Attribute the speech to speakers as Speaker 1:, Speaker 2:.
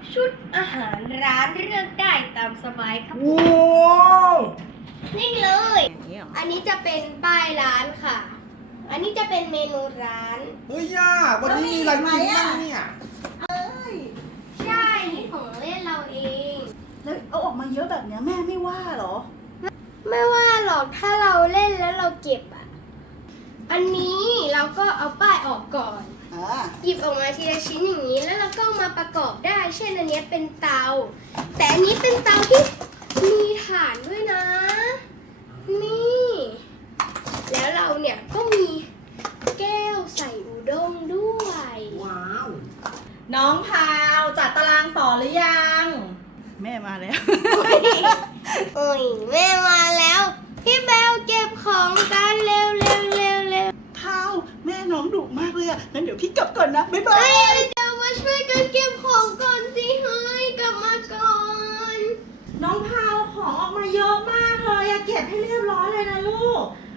Speaker 1: ชุดอาหารร้านเลือกได้ตามสบายครับ
Speaker 2: โอ้
Speaker 1: นี่เลย อันนี้จะเป็นป้ายร้านค่ะ อันนี้จะเป็นเมนูร้าน
Speaker 2: เฮ้ยย่าวันนี้มีอะไรกินบ้างเนี่ย
Speaker 1: ใช่นี่ของเล่นเราเอง
Speaker 3: แล้วเอาออกมาเยอะแบบเนี้ยแม่ไม่ว่าเหรอ
Speaker 1: ไม่ว่าหรอกถ้าเราเล่นแล้วเราเก็บอ่ะ อันนี้เราก็เอาป้ายออกก่อน หยิบออกมาทีละชิ้นอย่างนี้แล้วเราก็เอามาประกอบได้ เช่นอันนี้เป็นเตา แต่อันนี้เป็นเตาที่มีถ่านด้วยนะ นี่ แล้วเราเนี่ยก็มีแก้วใส่อุด้งด้วย
Speaker 2: ว้าว
Speaker 4: น้องพาวจัดตารางสอนหรือยัง
Speaker 3: แม่มาแล้ว
Speaker 1: โอ้ยแม่มาแล้ว พี่เบลเก็บของกันเร็วเร็วเร็วเร็ว
Speaker 3: พาวแม่น้องดุมากเลยอะงั้นเดี๋ยวพี่กลับก่อนนะ บ๊ายบาย
Speaker 1: เฮ้ยเดี๋ยวมาช่วยกันเก็บของก่อนสิเฮ้ยกลับมาก่อน
Speaker 4: น้องพาวของออกมาเยอะมากเลยอะเก็บให้เรียบร้อยเลยนะลูก